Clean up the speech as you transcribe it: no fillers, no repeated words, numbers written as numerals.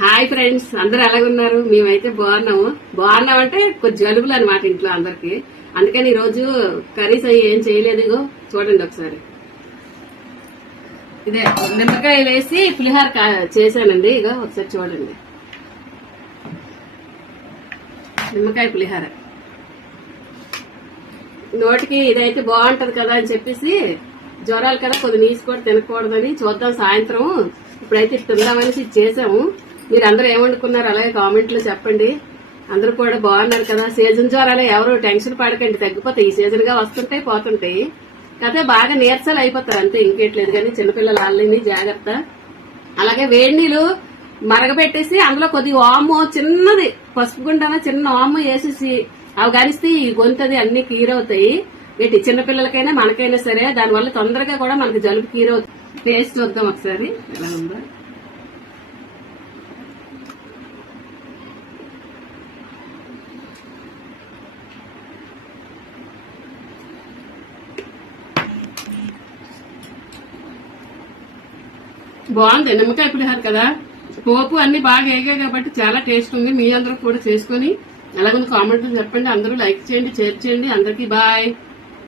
Hi friends, అందరూ ఎలాగున్నారు? మేమైతే బాగున్నామంటే కొంచెం జలుబులు అనమాట ఇంట్లో అందరికి. అందుకని ఈ రోజు కర్రీస్ అయ్యి ఏం చేయలేదు. ఇగో చూడండి ఒకసారి, ఇదే నిమ్మకాయలు వేసి పులిహోర చేశానండి. ఇగో ఒకసారి చూడండి, నిమ్మకాయ పులిహోర. నోటికి ఇదైతే బాగుంటది కదా అని చెప్పేసి, జ్వరాలు కదా కొద్ది నీసు కూడా తినకూడదని చూద్దాం సాయంత్రం. ఇప్పుడైతే తిందామనేసి చేసాము. మీరు అందరూ ఏమనుకున్నారు అలాగే కామెంట్ లో చెప్పండి. అందరూ కూడా బాగున్నారు కదా. సీజన్ జ్వరాలు ఎవరు టెన్షన్ పడకండి, తగ్గిపోతాయి. ఈ సీజన్ గా వస్తుంటాయి పోతుంటాయి కదా. బాగా నీరసాలు అయిపోతారు అంతే, ఇంకేట్లేదు. కానీ చిన్నపిల్లలు వాళ్ళని జాగ్రత్త. అలాగే వేడి నీళ్ళు మరగబెట్టేసి అందులో కొద్దిగా వాము, చిన్నది పసుపు గుండాన చిన్న వాము వేసేసి అవి గరిస్తే ఈ గొంతది అన్ని క్లియర్ అవుతాయి. వీటి చిన్నపిల్లలకైనా మనకైనా సరే, దానివల్ల తొందరగా కూడా మనకి జలుబు క్లియర్ అవుతుంది. టేస్ట్ చూద్దాం ఒకసారి ఎలా ఉందో. బాగుంది నిమ్మకాయ పులిహోర కదా. పోపు అన్ని బాగా వేగాయి కాబట్టి చాలా టేస్ట్ ఉంది. మీ అందరూ కూడా చేసుకుని ఎలాగుంది కామెంట్ చెప్పండి. అందరూ లైక్ చేయండి, షేర్ చేయండి. అందరికీ బాయ్.